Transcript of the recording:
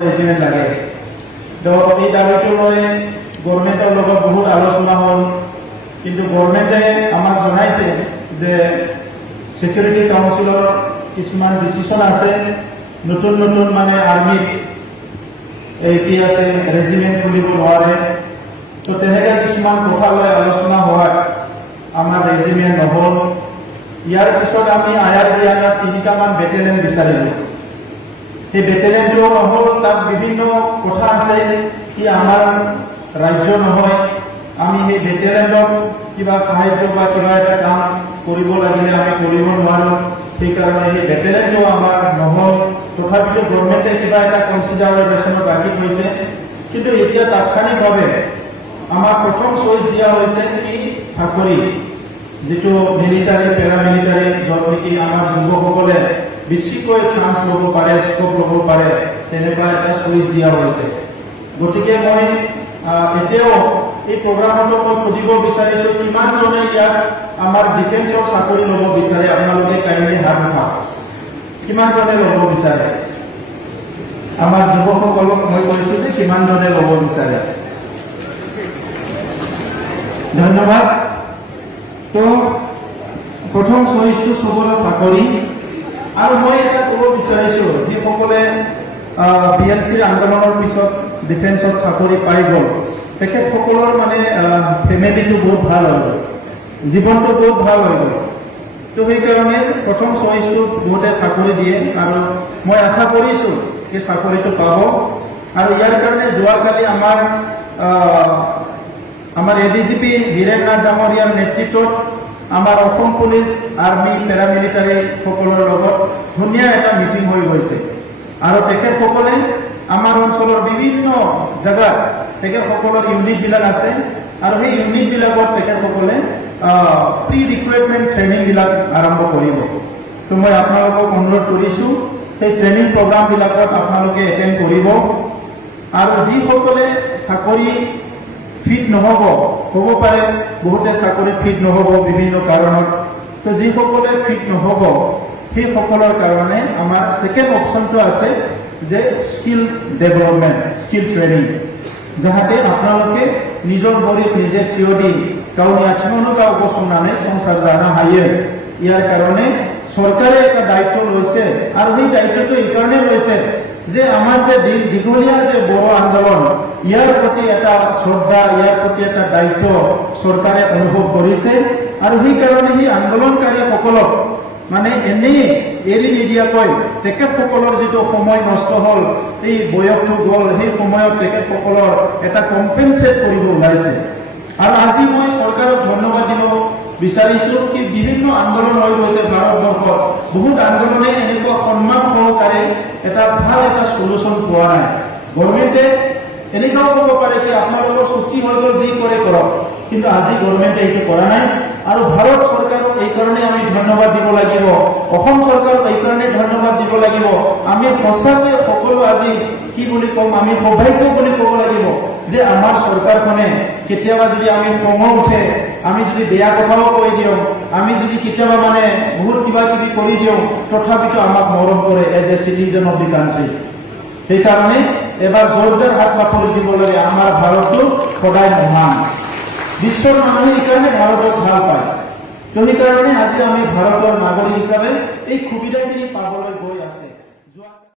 regiment লাগে তো এই দাবিটো লৈ গভর্নমেন্টের লগত বহুত আলোচনা হল কিন্তু গভর্নমেন্টে আমাক জনাইছে যে সিকিউরিটি কাউন্সিলৰ কিছুমান ডিসিশন আছে নতুন নতুন মানে আৰ্মিত এই কি আছে ৰেজিমেন্ট খুলিব নোৱাৰে তো তেনেকৈ কিছুমান কথা লৈ আলোচনা হয় আমাৰ ৰেজিমেন্ট নহল ইয়াৰ পিছত আমি আয়াৰ বিয়ানত তিনিটামান বেটেলিয়ন বিচাৰিলোঁ এই বেটেলিয়নটো নহল তাত বিভিন্ন কথা আছে কি আমাৰ ৰাজ্য নহয় আমি সেই বেটেলিয়নক কিবা সাহায্য বা কিবা এটা কাম কৰিব লাগিলে আমি কৰিব নোৱাৰোঁ সেইকাৰণে সেই বেটেলিয়নটো আমাৰ নহল তথাপিতো গভৰ্ণমেণ্টে কিবা এটা কনচিডাৰেশ্যনত ৰাখি থৈছে কিন্তু এতিয়া তাৎক্ষণিকভাৱে আমাৰ প্ৰথম চইচ দিয়া হৈছে কি চাকৰি যেটো মিলিটাৰী পেৰামিলিটাৰী য'ত নেকি আমাৰ যুৱকসকলে বেছিকৈ চান্স ল'ব পাৰে স্কোপ ল'ব পাৰে তেনেকুৱা এটা চইচ দিয়া হৈছে গতিকে মই এতিয়াও এই প্ৰগ্ৰামটো মই সুধিব বিচাৰিছোঁ কিমানজনে ইয়াত আমাৰ ডিফেন্সৰ চাকৰি ল'ব বিচাৰে আপোনালোকে কাইণ্ডলি হাত উঠাওক কিমানজনে ল'ব বিচাৰে আমাৰ যুৱকসকলক মই কৈছোঁ যে কিমানজনে ল'ব বিচাৰে ধন্যবাদ তো প্ৰথম চইচটো চবৰে চাকৰি আৰু মই এটা ক'ব বিচাৰিছোঁ যিসকলে বিএনপিৰ আন্দোলনৰ পিছত ডিফেন্সত চাকৰি পাই গ'ল তেখেতসকলৰ মানে ফেমিলিটো বহুত ভাল হৈ গ'ল জীৱনটো বহুত ভাল হৈ গ'ল তো সেইকাৰণে প্ৰথম চইচটো বহুতে চাকৰি দিয়ে আৰু মই আশা কৰিছোঁ এই চাকৰিটো পাব আৰু ইয়াৰ কাৰণে যোৱাকালি আমাৰ এডিজিপি বীৰেন নাথ ডাঙৰীয়াৰ নেতৃত্বত আমাৰ অসম পুলিচ আৰ্মি পেৰামিলিটাৰী সকলৰ লগত ধুনীয়া এটা মিটিং হৈ গৈছে আৰু তেখেতসকলে আমাৰ অঞ্চলৰ বিভিন্ন জায়গাত তেখেতসকলৰ ইউনিটবিলাক আছে আৰু সেই ইউনিটবিলাকত তেখেতসকলে প্ৰি ৰিক্ৰুইটমেণ্ট ট্ৰেইনিংবিলাক আৰম্ভ কৰিব তো মই আপোনালোকক অনুৰোধ কৰিছোঁ সেই ট্ৰেইনিং প্ৰগ্ৰামবিলাকত আপোনালোকে এটেণ্ড কৰিব আৰু যিসকলে চাকৰি ফিট নহ'ব হ'ব পাৰে বহুতে চাকৰি ফিট নহ'ব বিভিন্ন কাৰণত তো যিসকলে ফিট নহ'ব সেইসকলৰ কাৰণে আমাৰ ছেকেণ্ড অপশ্যনটো আছে যে স্কিল ডেভেলপমেণ্ট স্কিল ট্ৰেইনিং যাহাতে আপোনালোকে নিজৰ ভৰিত নিজে থিয় দি गावनि आथिङावनो गाव गसंनानै संसार जानो हायो ইয়াৰ কাৰণে চৰকাৰে এটা দায়িত্ব লৈছে আৰু সেই দায়িত্বটো এইকাৰণে লৈছে যে আমাৰ যে দীঘলীয়া যে বড়ো আন্দোলন ইয়াৰ প্ৰতি এটা শ্ৰদ্ধা ইয়াৰ প্ৰতি এটা দায়িত্ব চৰকাৰে অনুভৱ কৰিছে আৰু সেইকাৰণে সেই আন্দোলনকাৰীসকলক মানে এনেই এৰি নিদিয়াকৈ তেখেতসকলৰ যিটো সময় নষ্ট হ'ল এই বয়সটো গ'ল সেই সময়ত তেখেতসকলৰ এটা কম্পেনচেট কৰিব ওলাইছে আৰু আজি মই চৰকাৰক ধন্যবাদ দিব বিচাৰিছোঁ কি বিভিন্ন আন্দোলন হৈ গৈছে ভাৰতবৰ্ষত বহুত আন্দোলনে এনেকুৱা সন্মান সহকাৰে এটা ভাল এটা সলিউশন পোৱা নাই গভৰ্ণমেণ্টে এনেকুৱাও ক'ব পাৰে কি আপোনালোকৰ চুক্তি হৈ গ'ল যি কৰে কৰক কিন্তু আজি গভৰ্ণমেণ্টে এইটো কৰা নাই আৰু ভাৰত চৰকাৰক এই কাৰণে আমি ধন্যবাদ দিব লাগিব অসম চৰকাৰক এই কাৰণে ধন্যবাদ দিব লাগিব আমি সঁচাকৈ সকলো আজি কি বুলি ক'ম আমি সৌভাগ্য বুলি ক'ব লাগিব যে আমাৰ চৰকাৰখনে কেতিয়াবা যদি আমি খং উঠে আমি যদি বেয়া কথাও কৈ দিওঁ আমি যদি কেতিয়াবা মানে বহুত কিবা কিবি কৰি দিওঁ তথাপিতো আমাক মৰম কৰে as a citizen of the country সেইকাৰণে এবাৰ জোৰদাৰ হাত চাপৰি দিব লাগে আমাৰ ভাৰতটো সদায় মহান বিশ্বৰ মানুহে এইকাৰণে ভাৰতক ভাল পায় তো সেইকাৰণে আজি আমি ভাৰতৰ নাগৰিক হিচাপে এই সুবিধাখিনি পাবলৈ গৈ আছে